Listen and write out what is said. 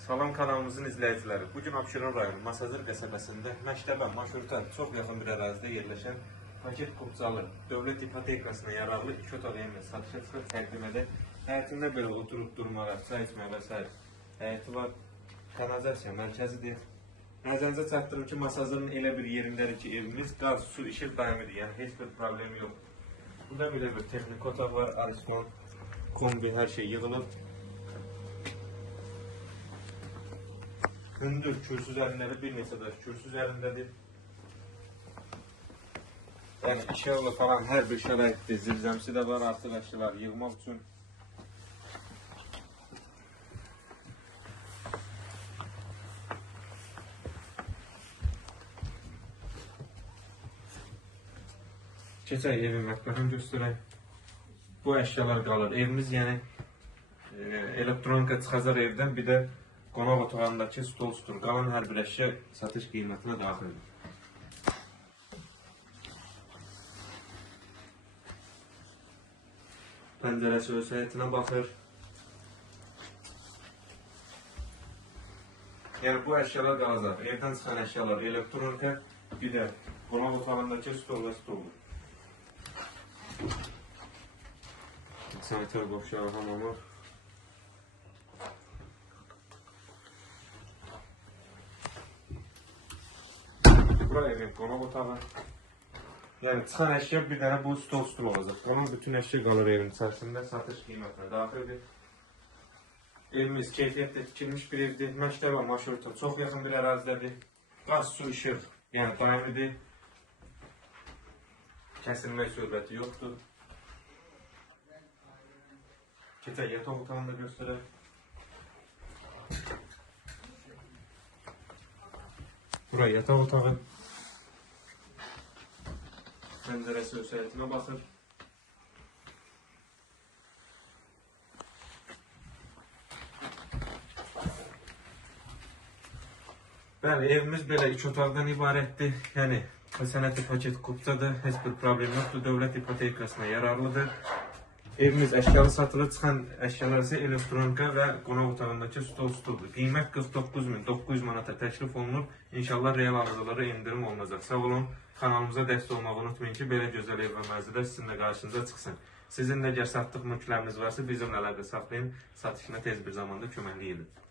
Salam kanalımızın izləyiciləri. Bugün Abşeron rayonu Masazır qəsəbəsində məktəbə, marşruta çox yaxın bir ərazidə yerləşən paket kupçalı dövlət ipotekasına yararlı 2 otaq evini satışa çıxıb təqdim edək. Həyətində belə oturub durmağa, çay içməyə və s. həyəti var. Kanalizasiya mərkəzidir. Nəzərinizə çatdırım ki, Masazırın elə bir yerindədir ki, evimiz qaz, su, işıq daimidir. Yəni heç bir problem yox. Burada belə bir texnik otaq var, ariston, kombi, hər şey yığılıb. Hündür kürsü üzərində bir neçə daş kürsü üzərindədir. Yəni işıqlı falan hər bir şəraitdir. Zirzəmsi də var, artıq əşyalar yığmaq üçün. Keçək evin mətbəxini göstərək. Bu əşyalar qalır. Evimiz yəni elektronika çıxacaq evdən, bir də qonaq otağındakı stol stur. Qalan hər bir əşya satış qiymətinə daxildir. Pəncərəsi öz həyətinə baxır. Yəni bu əşyalar qalacaq. Evdən çıxan əşyalar elektronika, bir də qonaq otağındakı stol və stoldur. Sanitar boşluğa hamamı. Bura evin qonaq otağı. Yəni çıxan əşya bir dənə bu stol stul olacaq. Qalan bütün əşya qalır evin içərisində, satış qiymətinə daxildir. Evimiz keyfiyyətlə tikilmiş bir evdir. Məktəbə, marşruta çox yaxın bir ərazidədir. Qaz, su, işıq, yəni daimidir. Kəsilmək söhbəti yoxdur. Keçək yataq otağını da göstərək. Bura yataq otağı. Pəncərəsi öz həyətinə baxır. Bəli, evimiz belə 2 otaqdan ibarətdir. Yəni sənəti paket kupçadır, heç bir problem yoxdur. Dövlət ipotekasına yararlıdır. Evimiz əşyalı satılır, çıxan əşyalar isə elektronika və qonaq otağındakı stol stuldur. Qiymət 49.900 manata təklif olunur. İnşallah real arzulara endirim olunacaq. Sağ olun, kanalımıza dəstək olmağı unutmayın ki, belə gözəl ev və mənzillər sizinlə qarşınıza çıxsın. Sizin də əgər satdıq mülkləriniz varsa bizimlə əlaqə saxlayın, satışına tez bir zamanda köməklik edin.